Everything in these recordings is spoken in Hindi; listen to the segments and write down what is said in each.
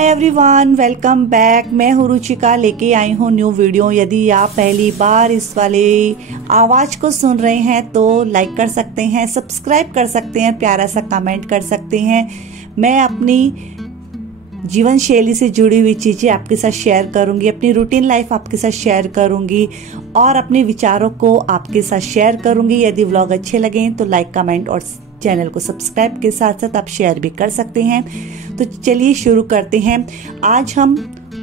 Hi everyone, welcome back. मैं हूँ रुचिका, लेके आई हूँ न्यू वीडियो। यदि आप पहली बार इस वाले आवाज़ को सुन रहे हैं तो लाइक कर सकते हैं, सब्सक्राइब कर सकते हैं, प्यारा सा कमेंट कर सकते हैं। मैं अपनी जीवन शैली से जुड़ी हुई चीज़ें आपके साथ शेयर करूंगी, अपनी रूटीन लाइफ आपके साथ शेयर करूंगी और अपने विचारों को आपके साथ शेयर करूंगी। यदि व्लॉग अच्छे लगें तो लाइक, कमेंट और चैनल को सब्सक्राइब के साथ साथ आप शेयर भी कर सकते हैं। तो चलिए शुरू करते हैं। आज हम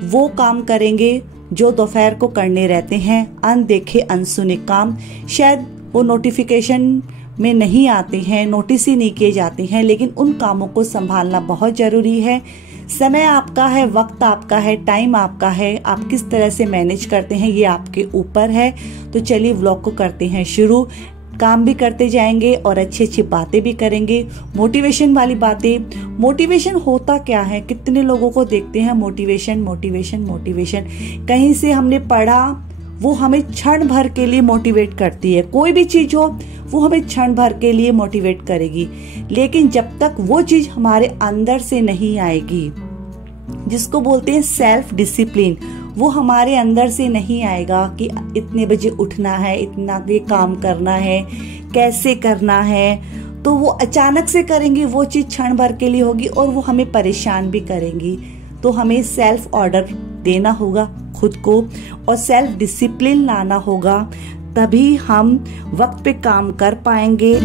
वो काम करेंगे जो दोपहर को करने रहते हैं, अनदेखे अनसुने काम। शायद वो नोटिफिकेशन में नहीं आते हैं, नोटिस ही नहीं किए जाते हैं, लेकिन उन कामों को संभालना बहुत जरूरी है। समय आपका है, वक्त आपका है, टाइम आपका है। आप किस तरह से मैनेज करते हैं ये आपके ऊपर है। तो चलिए व्लॉग को करते हैं शुरू। काम भी करते जाएंगे और अच्छी अच्छी बातें भी करेंगे, मोटिवेशन वाली बातें। मोटिवेशन होता क्या है? कितने लोगों को देखते हैं मोटिवेशन मोटिवेशन मोटिवेशन, कहीं से हमने पढ़ा, वो हमें क्षण भर के लिए मोटिवेट करती है। कोई भी चीज हो वो हमें क्षण भर के लिए मोटिवेट करेगी, लेकिन जब तक वो चीज हमारे अंदर से नहीं आएगी, जिसको बोलते हैं सेल्फ डिसिप्लिन, वो हमारे अंदर से नहीं आएगा कि इतने बजे उठना है, इतना ये काम करना है, कैसे करना है, तो वो अचानक से करेंगे। वो चीज क्षण भर के लिए होगी और वो हमें परेशान भी करेंगी। तो हमें सेल्फ ऑर्डर देना होगा खुद को और सेल्फ डिसिप्लिन लाना होगा, तभी हम वक्त पे काम कर पाएंगे।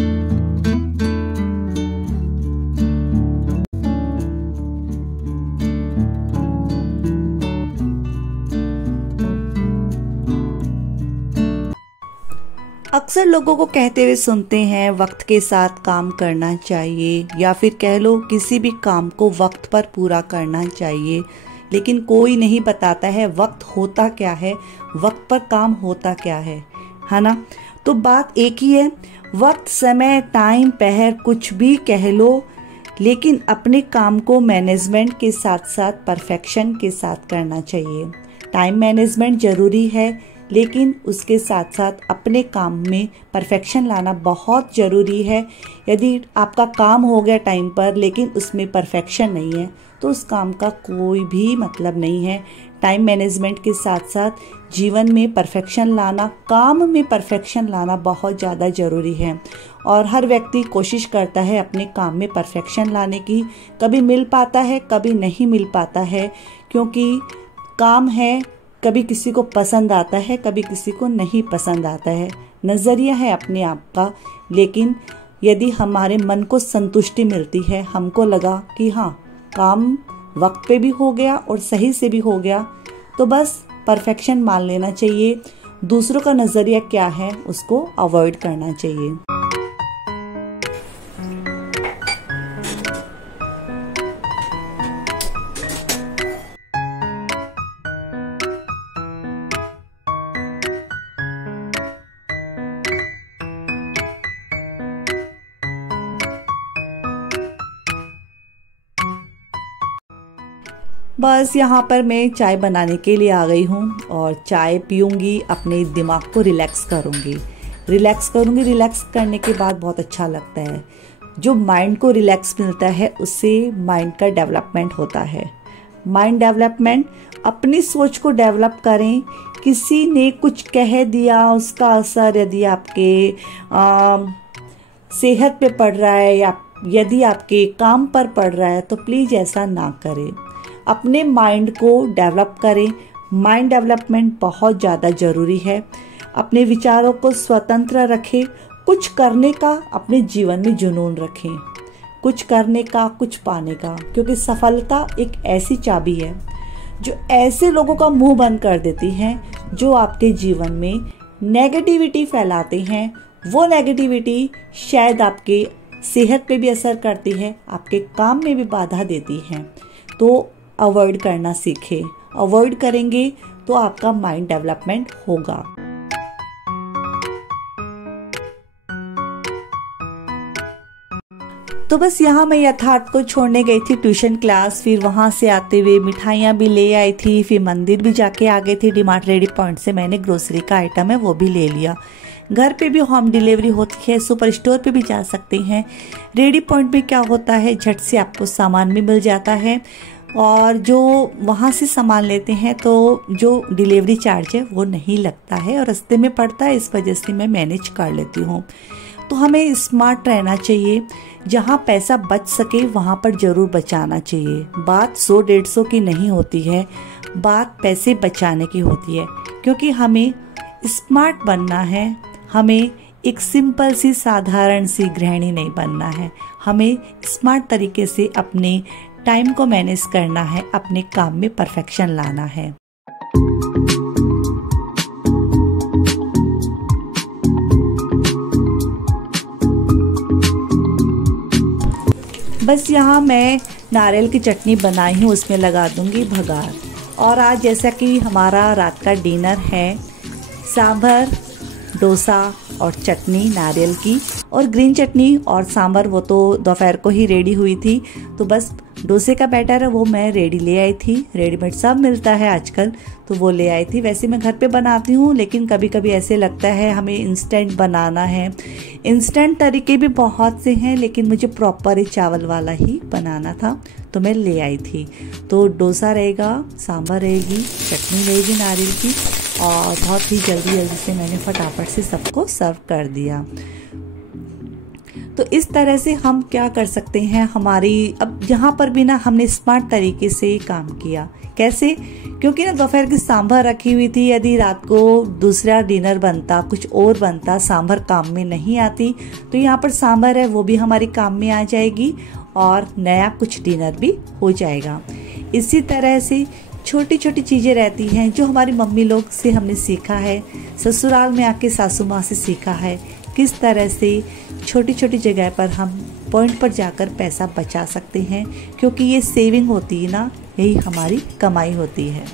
अक्सर लोगों को कहते हुए सुनते हैं वक्त के साथ काम करना चाहिए, या फिर कह लो किसी भी काम को वक्त पर पूरा करना चाहिए, लेकिन कोई नहीं बताता है वक्त होता क्या है, वक्त पर काम होता क्या है ना। तो बात एक ही है, वक्त, समय, टाइम, पहर, कुछ भी कह लो, लेकिन अपने काम को मैनेजमेंट के साथ साथ परफेक्शन के साथ करना चाहिए। टाइम मैनेजमेंट जरूरी है, लेकिन उसके साथ साथ अपने काम में परफेक्शन लाना बहुत ज़रूरी है। यदि आपका काम हो गया टाइम पर लेकिन उसमें परफेक्शन नहीं है तो उस काम का कोई भी मतलब नहीं है। टाइम मैनेजमेंट के साथ साथ जीवन में परफेक्शन लाना, काम में परफेक्शन लाना बहुत ज़्यादा ज़रूरी है। और हर व्यक्ति कोशिश करता है अपने काम में परफेक्शन लाने की। कभी मिल पाता है, कभी नहीं मिल पाता है, क्योंकि काम है, कभी किसी को पसंद आता है, कभी किसी को नहीं पसंद आता है। नज़रिया है अपने आप का। लेकिन यदि हमारे मन को संतुष्टि मिलती है, हमको लगा कि हाँ काम वक्त पे भी हो गया और सही से भी हो गया, तो बस परफेक्शन मान लेना चाहिए। दूसरों का नज़रिया क्या है उसको अवॉइड करना चाहिए। बस यहाँ पर मैं चाय बनाने के लिए आ गई हूँ और चाय पीऊँगी, अपने दिमाग को रिलैक्स करूँगी। रिलैक्स करने के बाद बहुत अच्छा लगता है। जो माइंड को रिलैक्स मिलता है उससे माइंड का डेवलपमेंट होता है। माइंड डेवलपमेंट, अपनी सोच को डेवलप करें। किसी ने कुछ कह दिया, उसका असर यदि आपके सेहत पे पड़ रहा है या यदि आपके काम पर पड़ रहा है तो प्लीज़ ऐसा ना करें। अपने माइंड को डेवलप करें। माइंड डेवलपमेंट बहुत ज़्यादा ज़रूरी है। अपने विचारों को स्वतंत्र रखें। कुछ करने का अपने जीवन में जुनून रखें, कुछ करने का, कुछ पाने का, क्योंकि सफलता एक ऐसी चाबी है जो ऐसे लोगों का मुंह बंद कर देती है जो आपके जीवन में नेगेटिविटी फैलाते हैं। वो नेगेटिविटी शायद आपके सेहत पे भी असर करती है, आपके काम में भी बाधा देती है। तो अवॉइड करना सीखें। अवॉइड करेंगे तो आपका माइंड डेवलपमेंट होगा। तो बस यहाँ मैं यथार्थ को छोड़ने गई थी ट्यूशन क्लास, फिर वहाँ से आते हुए मिठाइयाँ भी ले आई थी, फिर मंदिर भी जाके आ गई थी। डीमार्ट रेडी पॉइंट से मैंने ग्रोसरी का आइटम है वो भी ले लिया। घर पे भी होम डिलीवरी होती है, सुपर स्टोर पे भी जा सकते हैं। रेडी पॉइंट में क्या होता है, झट से आपको सामान भी मिल जाता है। और जो वहाँ से सामान लेते हैं तो जो डिलीवरी चार्ज है वो नहीं लगता है और रास्ते में पड़ता है, इस वजह से मैं मैनेज कर लेती हूँ। तो हमें स्मार्ट रहना चाहिए, जहाँ पैसा बच सके वहाँ पर ज़रूर बचाना चाहिए। बात 100-150 की नहीं होती है, बात पैसे बचाने की होती है, क्योंकि हमें स्मार्ट बनना है। हमें एक सिंपल सी साधारण सी गृहिणी नहीं बनना है, हमें स्मार्ट तरीके से अपने टाइम को मैनेज करना है, अपने काम में परफेक्शन लाना है। बस यहाँ मैं नारियल की चटनी बनाई हूँ, उसमें लगा दूंगी भगार। और आज जैसा कि हमारा रात का डिनर है, सांभर, डोसा और चटनी नारियल की, और ग्रीन चटनी और सांभर वो तो दोपहर को ही रेडी हुई थी। तो बस डोसे का बैटर है वो मैं रेडी ले आई थी, रेडीमेड सब मिलता है आजकल, तो वो ले आई थी। वैसे मैं घर पे बनाती हूँ, लेकिन कभी कभी ऐसे लगता है हमें इंस्टेंट बनाना है। इंस्टेंट तरीके भी बहुत से हैं, लेकिन मुझे प्रॉपर चावल वाला ही बनाना था, तो मैं ले आई थी। तो डोसा रहेगा, सांभर रहेगी, चटनी रहेगी नारियल की, और बहुत ही जल्दी जल्दी से मैंने फटाफट से सबको सर्व कर दिया। तो इस तरह से हम क्या कर सकते हैं, हमारी अब यहाँ पर भी ना हमने स्मार्ट तरीके से काम किया। कैसे? क्योंकि ना दोपहर की सांभर रखी हुई थी, यदि रात को दूसरा डिनर बनता, कुछ और बनता, सांभर काम में नहीं आती, तो यहाँ पर सांभर है वो भी हमारी काम में आ जाएगी और नया कुछ डिनर भी हो जाएगा। इसी तरह से छोटी छोटी चीज़ें रहती हैं जो हमारी मम्मी लोग से हमने सीखा है, ससुराल में आके सासू माँ से सीखा है, किस तरह से छोटी छोटी जगह पर हम पॉइंट पर जाकर पैसा बचा सकते हैं, क्योंकि ये सेविंग होती है ना, यही हमारी कमाई होती है।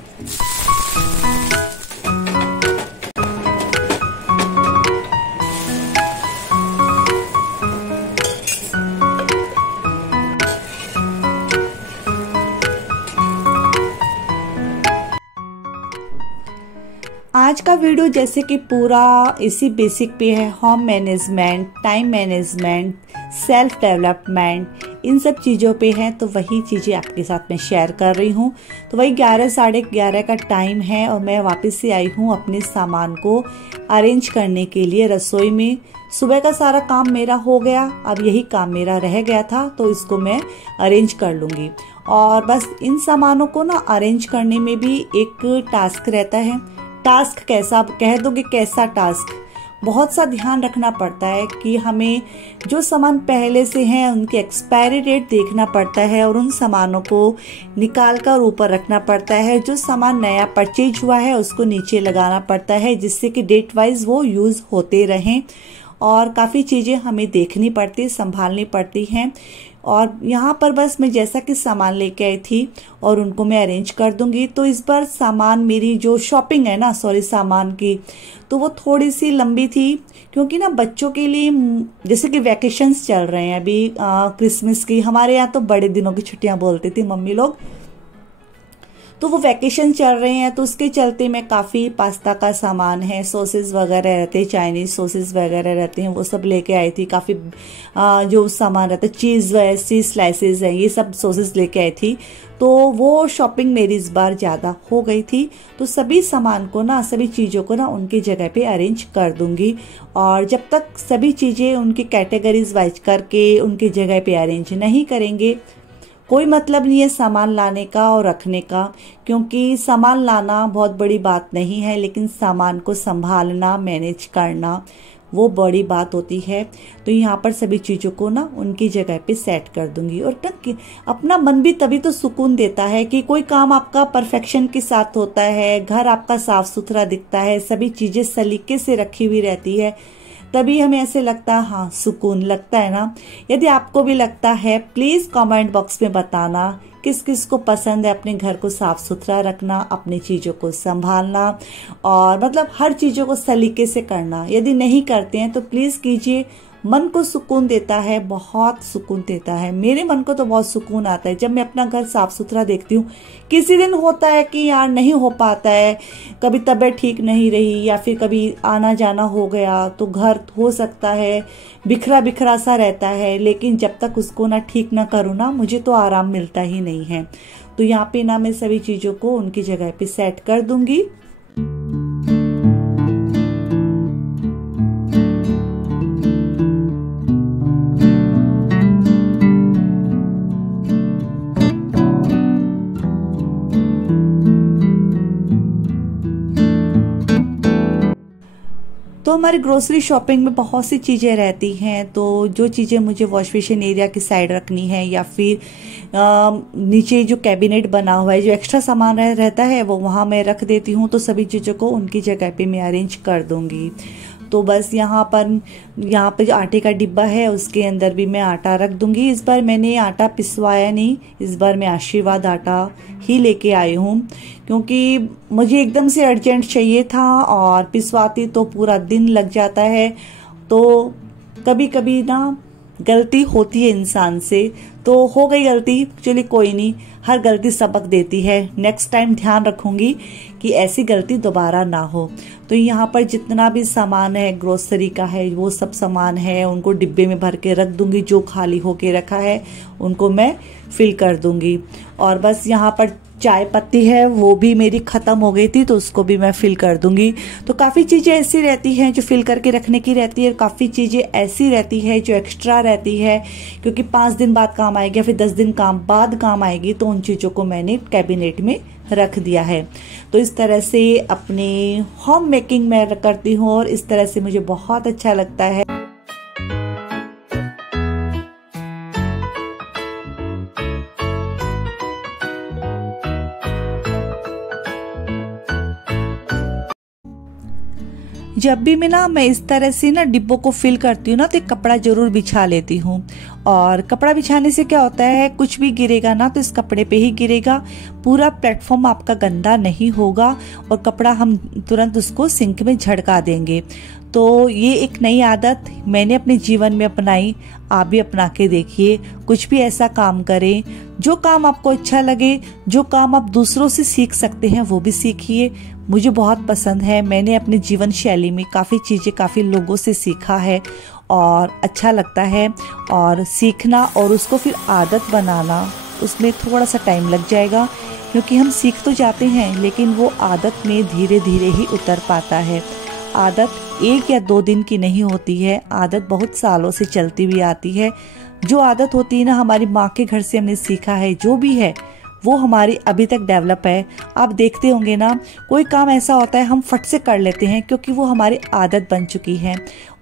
आज का वीडियो जैसे कि पूरा इसी बेसिक पे है, home management, time management, self development, इन सब चीज़ों पे है। तो वही चीज़ें आपके साथ मैं शेयर कर रही हूँ। तो वही 11 साढ़े 11 का टाइम है और मैं वापस से आई हूँ अपने सामान को अरेंज करने के लिए रसोई में। सुबह का सारा काम मेरा हो गया, अब यही काम मेरा रह गया था, तो इसको मैं अरेंज कर लूँगी। और बस इन सामानों को ना अरेंज करने में भी एक टास्क रहता है। टास्क कैसा कह दोगे, कैसा टास्क? बहुत सा ध्यान रखना पड़ता है कि हमें जो सामान पहले से हैं उनकी एक्सपायरी डेट देखना पड़ता है और उन सामानों को निकाल कर ऊपर रखना पड़ता है। जो सामान नया परचेज हुआ है उसको नीचे लगाना पड़ता है, जिससे कि डेट वाइज वो यूज होते रहें। और काफ़ी चीज़ें हमें देखनी पड़ती, संभालनी पड़ती हैं। और यहाँ पर बस मैं जैसा कि सामान लेके आई थी और उनको मैं अरेंज कर दूंगी। तो इस बार सामान मेरी जो शॉपिंग है ना, सामान की, तो वो थोड़ी सी लंबी थी, क्योंकि ना बच्चों के लिए जैसे कि वैकेशंस चल रहे हैं अभी, क्रिसमस की, हमारे यहाँ तो बड़े दिनों की छुट्टियां बोलती थी मम्मी लोग, तो वो वैकेशन चल रहे हैं, तो उसके चलते मैं काफ़ी पास्ता का सामान है, सॉसेस वगैरह रहते हैं, चाइनीज सॉसेस वगैरह रहते हैं, वो सब लेके आई थी। काफ़ी जो सामान रहता है, चीज़ स्लाइसेस है, ये सब सॉसेस लेके आई थी। तो वो शॉपिंग मेरी इस बार ज़्यादा हो गई थी। तो सभी सामान को ना, सभी चीज़ों को ना उनकी जगह पे अरेंज कर दूंगी। और जब तक सभी चीज़ें उनकी कैटेगरीज वाइज करके उनकी जगह पे अरेंज नहीं करेंगे, कोई मतलब नहीं है सामान लाने का और रखने का। क्योंकि सामान लाना बहुत बड़ी बात नहीं है, लेकिन सामान को संभालना, मैनेज करना, वो बड़ी बात होती है। तो यहाँ पर सभी चीज़ों को ना उनकी जगह पे सेट कर दूंगी। और अपना मन भी तभी तो सुकून देता है कि कोई काम आपका परफेक्शन के साथ होता है, घर आपका साफ सुथरा दिखता है, सभी चीज़ें सलीके से रखी हुई रहती है, तभी हमें ऐसे लगता है, हाँ सुकून लगता है ना। यदि आपको भी लगता है, प्लीज कमेंट बॉक्स में बताना किस किस को पसंद है अपने घर को साफ सुथरा रखना, अपनी चीजों को संभालना, और मतलब हर चीजों को सलीके से करना। यदि नहीं करते हैं तो प्लीज कीजिए, मन को सुकून देता है, बहुत सुकून देता है। मेरे मन को तो बहुत सुकून आता है जब मैं अपना घर साफ सुथरा देखती हूँ। किसी दिन होता है कि यार नहीं हो पाता है, कभी तबीयत ठीक नहीं रही या फिर कभी आना जाना हो गया, तो घर हो सकता है बिखरा बिखरा सा रहता है, लेकिन जब तक उसको ना ठीक ना करूँ ना, मुझे तो आराम मिलता ही नहीं है। तो यहाँ पे ना मैं सभी चीजों को उनकी जगह पे सेट कर दूंगी। तो हमारी ग्रोसरी शॉपिंग में बहुत सी चीज़ें रहती हैं, तो जो चीज़ें मुझे वॉश बेसिन एरिया की साइड रखनी है या फिर नीचे जो कैबिनेट बना हुआ है, जो एक्स्ट्रा सामान रहता है वो वहाँ मैं रख देती हूँ। तो सभी चीज़ों को उनकी जगह पे मैं अरेंज कर दूँगी। तो बस यहाँ पे जो आटे का डिब्बा है उसके अंदर भी मैं आटा रख दूंगी। इस बार मैंने आटा पिसवाया नहीं, इस बार मैं आशीर्वाद आटा ही लेके आई हूँ, क्योंकि मुझे एकदम से अर्जेंट चाहिए था और पिसवाती तो पूरा दिन लग जाता है। तो कभी कभी ना गलती होती है इंसान से, तो हो गई गलती, चलिए कोई नहीं, हर गलती सबक देती है। नेक्स्ट टाइम ध्यान रखूंगी कि ऐसी गलती दोबारा ना हो। तो यहाँ पर जितना भी सामान है ग्रोसरी का है, वो सब सामान है उनको डिब्बे में भर के रख दूंगी। जो खाली होके रखा है उनको मैं फिल कर दूंगी। और बस यहाँ पर चाय पत्ती है वो भी मेरी खत्म हो गई थी, तो उसको भी मैं फिल कर दूंगी। तो काफ़ी चीज़ें ऐसी रहती हैं जो फिल करके रखने की रहती है, काफ़ी चीज़ें ऐसी रहती है जो एक्स्ट्रा रहती है, क्योंकि 5 दिन बाद काम आएगी या फिर 10 दिन बाद काम आएगी। तो उन चीज़ों को मैंने कैबिनेट में रख दिया है। तो इस तरह से अपने होम मेकिंग मैं करती हूँ और इस तरह से मुझे बहुत अच्छा लगता है। जब भी मैं इस तरह से ना डिब्बों को फिल करती हूँ ना, तो एक कपड़ा जरूर बिछा लेती हूँ। और कपड़ा बिछाने से क्या होता है, कुछ भी गिरेगा ना तो इस कपड़े पे ही गिरेगा, पूरा प्लेटफॉर्म आपका गंदा नहीं होगा और कपड़ा हम तुरंत उसको सिंक में झड़का देंगे। तो ये एक नई आदत मैंने अपने जीवन में अपनाई, आप भी अपना के देखिए। कुछ भी ऐसा काम करें जो काम आपको अच्छा लगे, जो काम आप दूसरों से सीख सकते हैं वो भी सीखिए। मुझे बहुत पसंद है, मैंने अपने जीवन शैली में काफ़ी चीज़ें काफ़ी लोगों से सीखा है और अच्छा लगता है। और सीखना और उसको फिर आदत बनाना, उसमें थोड़ा सा टाइम लग जाएगा, क्योंकि हम सीख तो जाते हैं लेकिन वो आदत में धीरे धीरे ही उतर पाता है। आदत 1 या 2 दिन की नहीं होती है, आदत बहुत सालों से चलती हुई आती है। जो आदत होती है ना, हमारी माँ के घर से हमने सीखा है, जो भी है वो हमारी अभी तक डेवलप है। आप देखते होंगे ना, कोई काम ऐसा होता है हम फट से कर लेते हैं क्योंकि वो हमारी आदत बन चुकी है,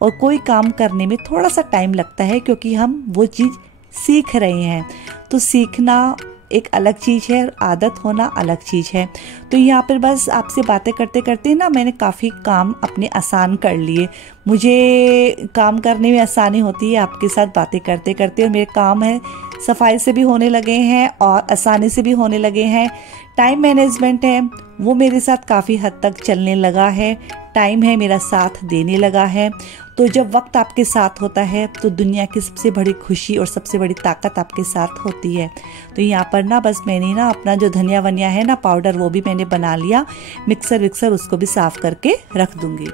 और कोई काम करने में थोड़ा सा टाइम लगता है क्योंकि हम वो चीज़ सीख रहे हैं। तो सीखना एक अलग चीज़ है, आदत होना अलग चीज़ है। तो यहाँ पर बस आपसे बातें करते करते ना मैंने काफ़ी काम अपने आसान कर लिए। मुझे काम करने में आसानी होती है आपके साथ बातें करते करते, और मेरे काम है सफाई से भी होने लगे हैं और आसानी से भी होने लगे हैं। टाइम मैनेजमेंट है वो मेरे साथ काफ़ी हद तक चलने लगा है, टाइम है मेरा साथ देने लगा है। तो जब वक्त आपके साथ होता है तो दुनिया की सबसे बड़ी खुशी और सबसे बड़ी ताकत आपके साथ होती है। तो यहाँ पर ना बस मैंने ना अपना जो धनिया वनिया है ना पाउडर, वो भी मैंने बना लिया, मिक्सर विक्सर उसको भी साफ करके रख दूंगी।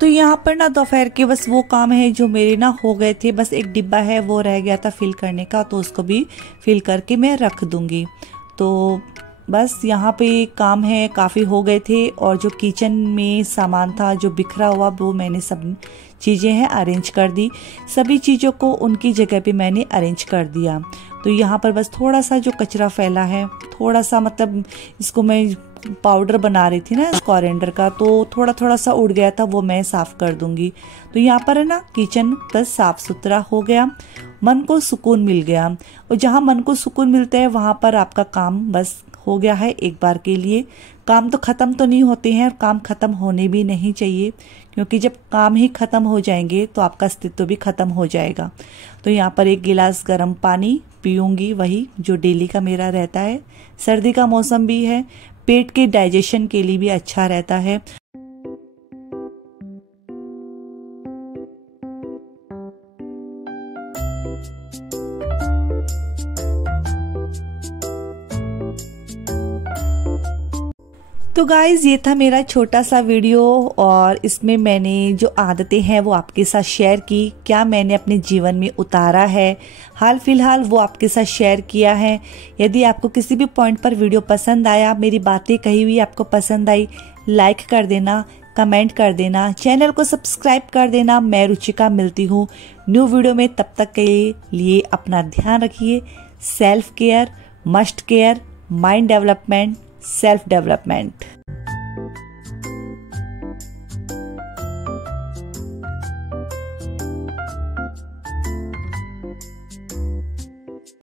तो यहाँ पर ना दोपहर के बस वो काम है जो मेरे ना हो गए थे, बस एक डिब्बा है वो रह गया था फिल करने का, तो उसको भी फिल करके मैं रख दूंगी। तो बस यहाँ पे काम है काफ़ी हो गए थे, और जो किचन में सामान था जो बिखरा हुआ वो मैंने सब चीज़ें हैं अरेंज कर दी, सभी चीज़ों को उनकी जगह पे मैंने अरेंज कर दिया। तो यहाँ पर बस थोड़ा सा जो कचरा फैला है, थोड़ा सा मतलब इसको मैं पाउडर बना रही थी ना कोरिएंडर का, तो थोड़ा थोड़ा सा उड़ गया था, वो मैं साफ कर दूंगी। तो यहाँ पर है ना किचन बस साफ सुथरा हो गया, मन को सुकून मिल गया। और जहाँ मन को सुकून मिलता है वहाँ पर आपका काम बस हो गया है एक बार के लिए। काम तो ख़त्म तो नहीं होते हैं, और काम ख़त्म होने भी नहीं चाहिए, क्योंकि जब काम ही ख़त्म हो जाएंगे तो आपका अस्तित्व भी ख़त्म हो जाएगा। तो यहाँ पर 1 गिलास गर्म पानी पीऊँगी, वही जो डेली का मेरा रहता है। सर्दी का मौसम भी है, पेट के डाइजेशन के लिए भी अच्छा रहता है। तो गाइज ये था मेरा छोटा सा वीडियो और इसमें मैंने जो आदतें हैं वो आपके साथ शेयर की, क्या मैंने अपने जीवन में उतारा है हाल फिलहाल वो आपके साथ शेयर किया है। यदि आपको किसी भी पॉइंट पर वीडियो पसंद आया, मेरी बातें कही हुई आपको पसंद आई, लाइक कर देना, कमेंट कर देना, चैनल को सब्सक्राइब कर देना। मैं रुचिका मिलती हूँ न्यू वीडियो में, तब तक के लिए अपना ध्यान रखिए। Self care must care, mind development, self development.